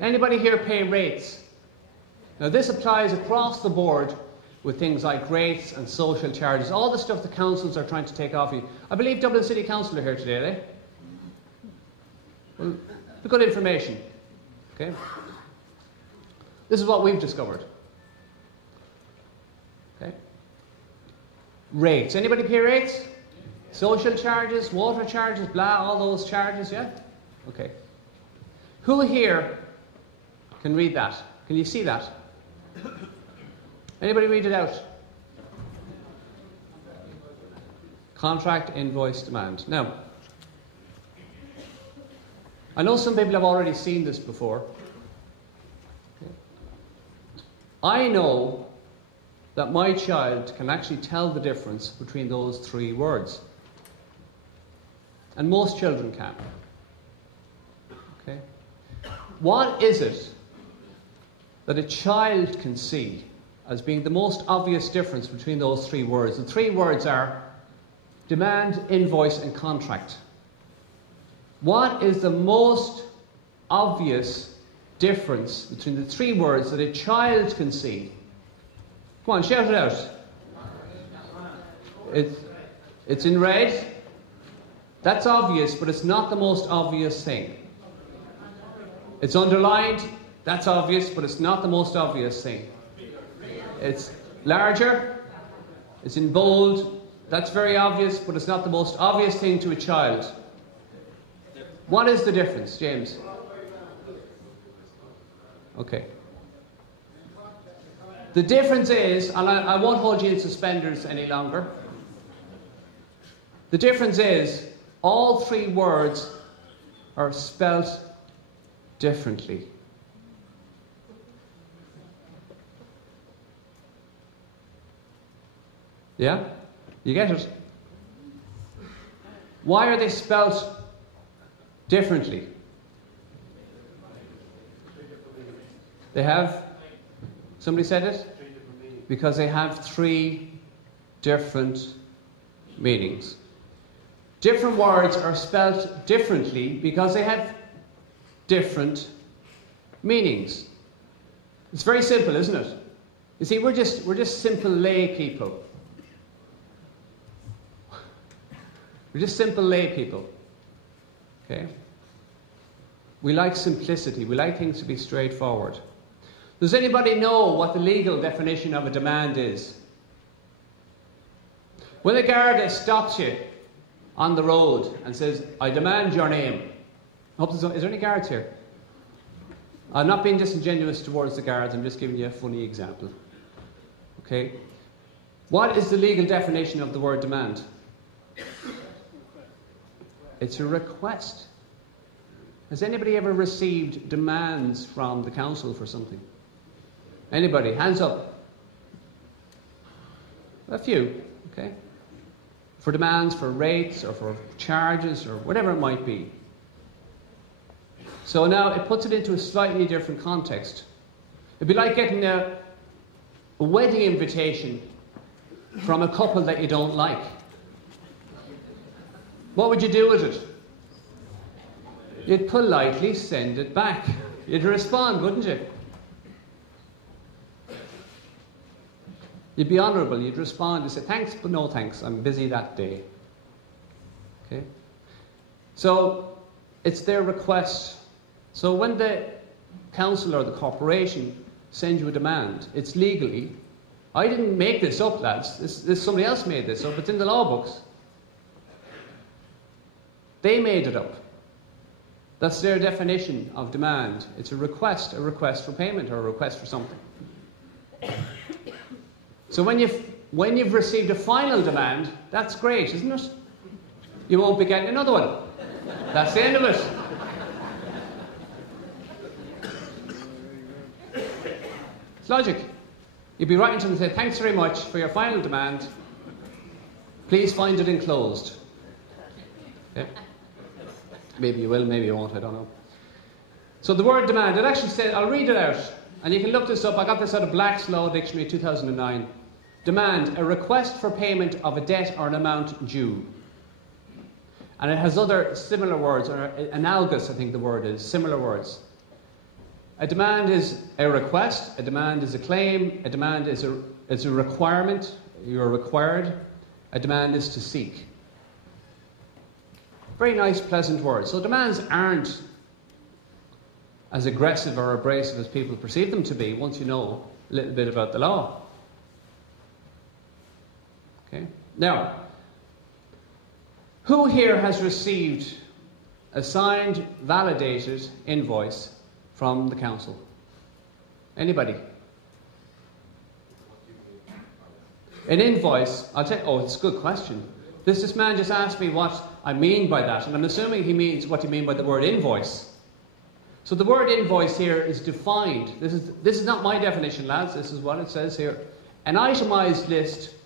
Anybody here pay rates? Now this applies across the board with things like rates and social charges, all the stuff the councils are trying to take off you. I believe Dublin City Council are here today, are they? Well, good information. Okay. This is what we've discovered. Okay. Rates. Anybody pay rates? Social charges, water charges, blah, all those charges, yeah? Okay. Who here can read that? Can you see that? Anybody read it out? Contract, invoice, demand. Now, I know some people have already seen this before. I know that my child can actually tell the difference between those three words. And most children can. Okay? What is it that a child can see as being the most obvious difference between those three words? The three words are demand, invoice, and contract. What is the most obvious difference between the three words that a child can see? Come on, shout it out. It's in red. That's obvious, but it's not the most obvious thing. It's underlined. That's obvious, but it's not the most obvious thing. It's larger. It's in bold. That's very obvious, but it's not the most obvious thing to a child. What is the difference, James? Okay. The difference is, and I won't hold you in suspenders any longer. The difference is, all three words are spelt differently. Yeah? You get it? Why are they spelt differently? They have, somebody said it? Because they have three different meanings. Different words are spelt differently because they have different meanings. It's very simple, isn't it? You see, we're just simple lay people. We're just simple lay people. Okay? We like simplicity. We like things to be straightforward. Does anybody know what the legal definition of a demand is? When a Garda stops you on the road and says, I demand your name. Is there any guards here? I'm not being disingenuous towards the guards, I'm just giving you a funny example. Okay? What is the legal definition of the word demand? It's a request. Has anybody ever received demands from the council for something? Anybody? Hands up. A few, okay? For demands, for rates, or for charges, or whatever it might be. So now it puts it into a slightly different context. It'd be like getting a wedding invitation from a couple that you don't like. What would you do with it? You'd politely send it back. You'd respond, wouldn't you? You'd be honourable. You'd respond. You'd say, thanks, but no thanks. I'm busy that day. Okay? So, it's their request. So when the council or the corporation sends you a demand, it's legally. I didn't make this up, lads. This somebody else made this up. It's in the law books. They made it up. That's their definition of demand. It's a request for payment, or a request for something. So when you've received a final demand, that's great, isn't it? You won't be getting another one. That's the end of it. It's logic. You'd be writing to them and say, thanks very much for your final demand. Please find it enclosed. Okay? Maybe you will, maybe you won't, I don't know. So the word demand, it actually said, I'll read it out, and you can look this up. I got this out of Black's Law Dictionary 2009. Demand, a request for payment of a debt or an amount due. And it has other similar words, or analogous, I think the word is, similar words. A demand is a request, a demand is a claim, a demand is a requirement, you're required, a demand is to seek. Very nice, pleasant words. So demands aren't as aggressive or abrasive as people perceive them to be once you know a little bit about the law. Okay. Now, who here has received a signed, validated invoice from the council? Anybody? An invoice, I'll tell you, oh, it's a good question. This man just asked me what I mean by that, and I'm assuming he means what you mean by the word invoice. So the word invoice here is defined. This is not my definition, lads. This is what it says here. An itemised list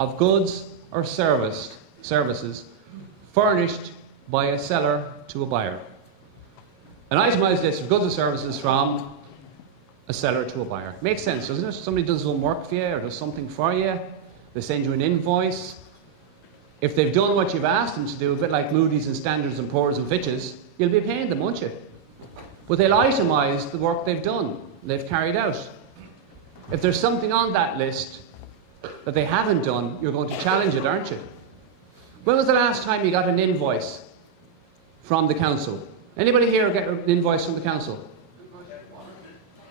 of goods or services furnished by a seller to a buyer. An itemised list of goods or services from a seller to a buyer. Makes sense, doesn't it? Somebody does some work for you or does something for you. They send you an invoice. If they've done what you've asked them to do, a bit like Moody's and Standards and Poor's and Fitch's, you'll be paying them, won't you? But they'll itemise the work they've done, they've carried out. If there's something on that list that they haven't done, you're going to challenge it, aren't you? When was the last time you got an invoice from the council? Anybody here get an invoice from the council?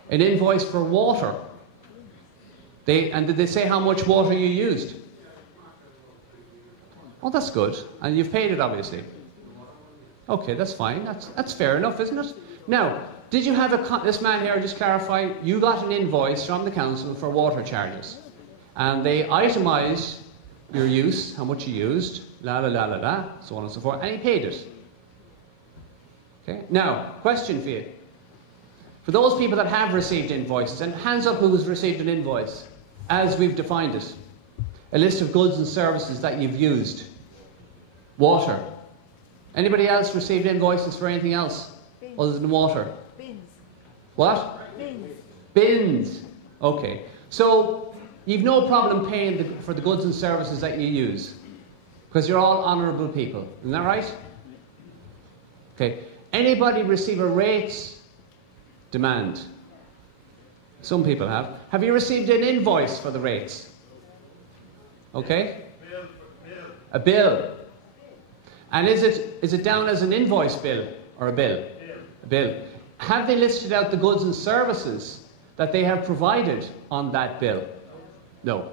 An invoice for water. And did they say how much water you used? Oh, that's good. And you've paid it, obviously. Okay, that's fine. That's fair enough, isn't it? Now, did you have this man here, just clarify, you got an invoice from the council for water charges. And they itemised your use, how much you used, la la la la la, so on and so forth, and he paid it. Okay? Now, question for you. For those people that have received invoices, and hands up who has received an invoice, as we've defined it. A list of goods and services that you've used. Water. Anybody else received invoices for anything else other than water? Bins. What? Bins. Bins. Okay. So, you've no problem paying for the goods and services that you use. Because you're all honourable people. Isn't that right? Okay. Anybody receive a rates demand? Some people have. Have you received an invoice for the rates? Okay? A bill. And is it down as an invoice bill or a bill? A bill. Have they listed out the goods and services that they have provided on that bill? No.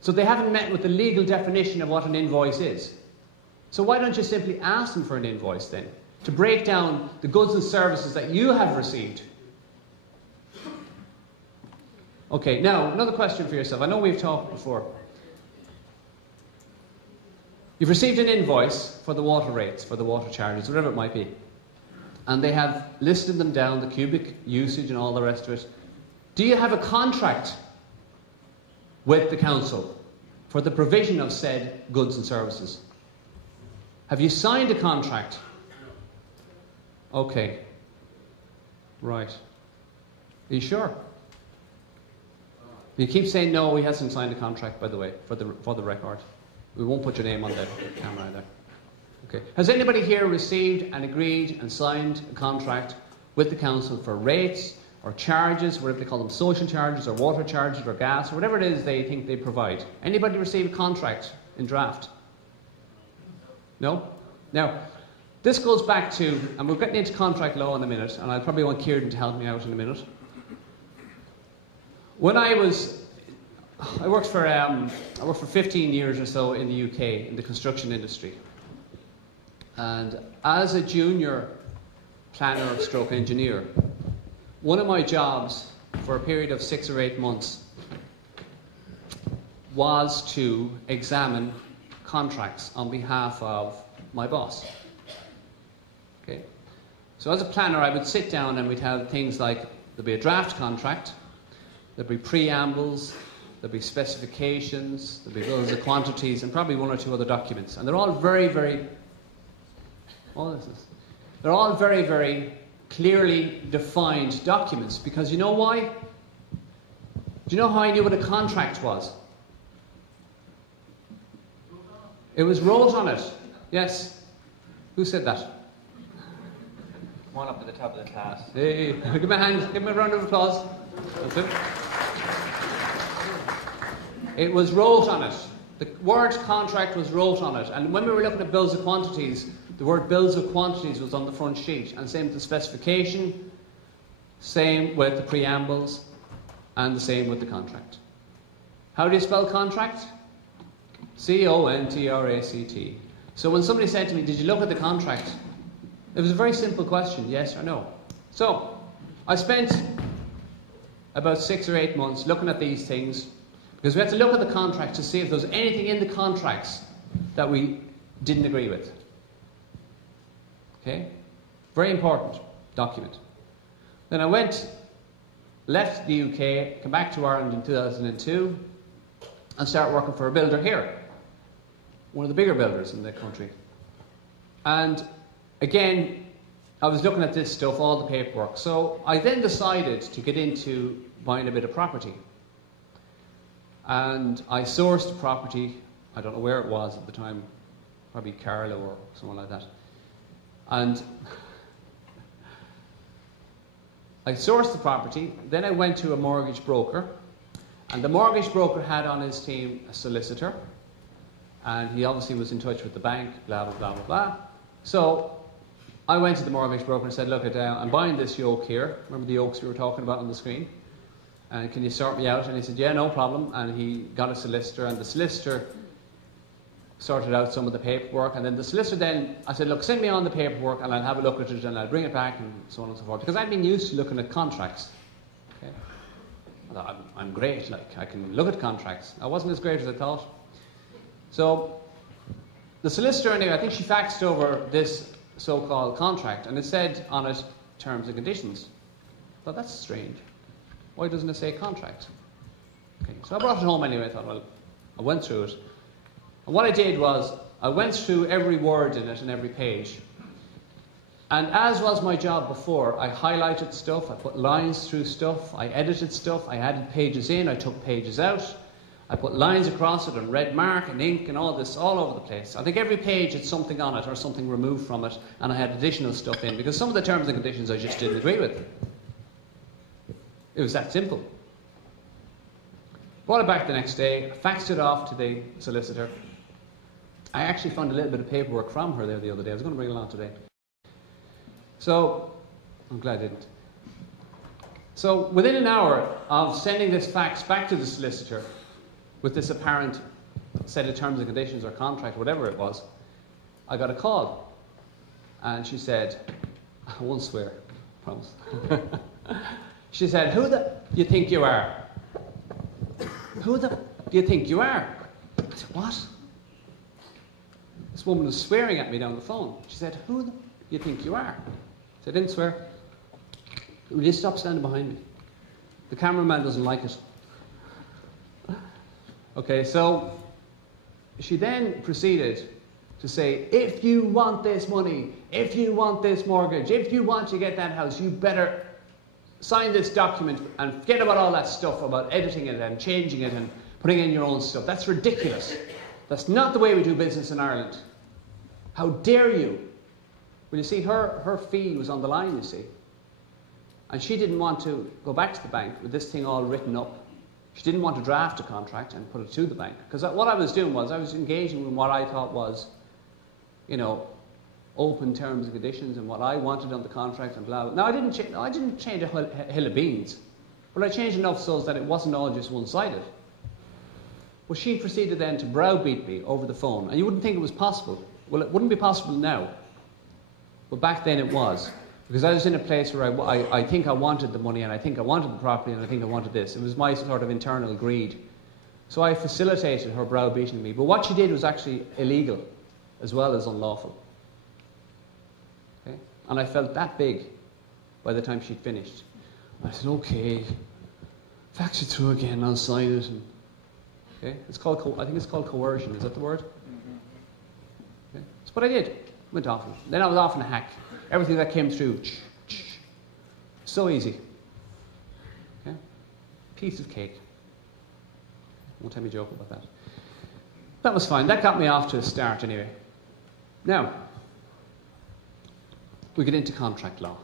So they haven't met with the legal definition of what an invoice is. So why don't you simply ask them for an invoice then? To break down the goods and services that you have received. Okay, now another question for yourself. I know we've talked before. You've received an invoice for the water rates, for the water charges, whatever it might be. And they have listed them down, the cubic usage and all the rest of it. Do you have a contract with the council for the provision of said goods and services? Have you signed a contract? Okay. Right. Are you sure? You keep saying no, he hasn't signed a contract, by the way, for the record. We won't put your name on the camera either. Okay. Has anybody here received and agreed and signed a contract with the council for rates or charges, whatever they call them, social charges or water charges or gas or whatever it is they think they provide? Anybody receive a contract in draft? No? Now, this goes back to, and we're getting into contract law in a minute, and I'll probably want Kieran to help me out in a minute. When I worked for 15 years or so in the UK in the construction industry. And as a junior planner stroke engineer, one of my jobs for a period of 6 or 8 months was to examine contracts on behalf of my boss. Okay. So as a planner, I would sit down and we'd have things like, there'd be a draft contract, there'd be preambles, there'd be specifications, there'd be bills of quantities, and probably 1 or 2 other documents. And they're all very, very clearly defined documents. Because you know why? Do you know how I knew what a contract was? It was wrote on it. Yes. Who said that? Come on up to the top of the class. Hey, give me a hand, give me a round of applause. That's it. It was wrote on it. The word contract was wrote on it. And when we were looking at bills of quantities, the word bills of quantities was on the front sheet. And same with the specification, same with the preambles, and the same with the contract. How do you spell contract? C-O-N-T-R-A-C-T. So when somebody said to me, did you look at the contract? It was a very simple question, yes or no. So I spent about 6 or 8 months looking at these things, because we had to look at the contract to see if there was anything in the contracts that we didn't agree with. Okay? Very important document. Then I left the UK, came back to Ireland in 2002, and started working for a builder here. One of the bigger builders in the country. And again, I was looking at this stuff, all the paperwork. So I then decided to get into buying a bit of property. And I sourced property, I don't know where it was at the time, probably Carlow or something like that. And I sourced the property, then I went to a mortgage broker, and the mortgage broker had on his team a solicitor, and he obviously was in touch with the bank, blah, blah, blah, blah, blah. So I went to the mortgage broker and said, look, I'm buying this yoke here. Remember the yokes we were talking about on the screen? And can you sort me out? And he said, yeah, no problem. And he got a solicitor, and the solicitor sorted out some of the paperwork. And then the solicitor then, I said, look, send me on the paperwork and I'll have a look at it and I'll bring it back and so on and so forth. Because I've been used to looking at contracts. Okay? I'm great, like, I can look at contracts. I wasn't as great as I thought. So the solicitor, anyway, I think she faxed over this so-called contract, and it said on it, terms and conditions. I thought, that's strange. Why doesn't it say contract? Okay, so I brought it home anyway. I thought, well, I went through it. And what I did was, I went through every word in it and every page. And as was my job before, I highlighted stuff, I put lines through stuff, I edited stuff, I added pages in, I took pages out, I put lines across it and red mark and ink and all this all over the place. I think every page had something on it or something removed from it, and I had additional stuff in, because some of the terms and conditions I just didn't agree with. It was that simple. Brought it back the next day, faxed it off to the solicitor. I actually found a little bit of paperwork from her there the other day. I was going to bring it along today. So, I'm glad I didn't. So, within an hour of sending this fax back to the solicitor with this apparent set of terms and conditions or contract, whatever it was, I got a call. And she said, I won't swear, I promise. She said, who the you think you are? Who the do you think you are? I said, what? This woman was swearing at me down the phone. She said, who the you think you are? I said, I didn't swear. Will you stop standing behind me? The cameraman doesn't like it. Okay, so she then proceeded to say, if you want this money, if you want this mortgage, if you want to get that house, you better sign this document and forget about all that stuff about editing it and changing it and putting in your own stuff. That's ridiculous. That's not the way we do business in Ireland. How dare you? Well, you see, her fee was on the line, you see. And she didn't want to go back to the bank with this thing all written up. She didn't want to draft a contract and put it to the bank. Because what I was doing was I was engaging in what I thought was, you know, open terms and conditions and what I wanted on the contract and blah, blah. Now, I didn't change a hill of beans. But I changed enough so that it wasn't all just one-sided. But she proceeded then to browbeat me over the phone. And you wouldn't think it was possible. Well, it wouldn't be possible now. But back then it was. Because I was in a place where I think I wanted the money, and I think I wanted the property, and I think I wanted this. It was my sort of internal greed. So I facilitated her browbeating me. But what she did was actually illegal, as well as unlawful. Okay? And I felt that big by the time she'd finished. I said, okay, fax it through again, I'll sign it. And, okay? I think it's called coercion, is that the word? Okay? That's what I did. Went off. Then I was off in a hack. Everything that came through, so easy. Okay? Piece of cake. Won't tell me a joke about that. That was fine. That got me off to a start anyway. Now, we get into contract law.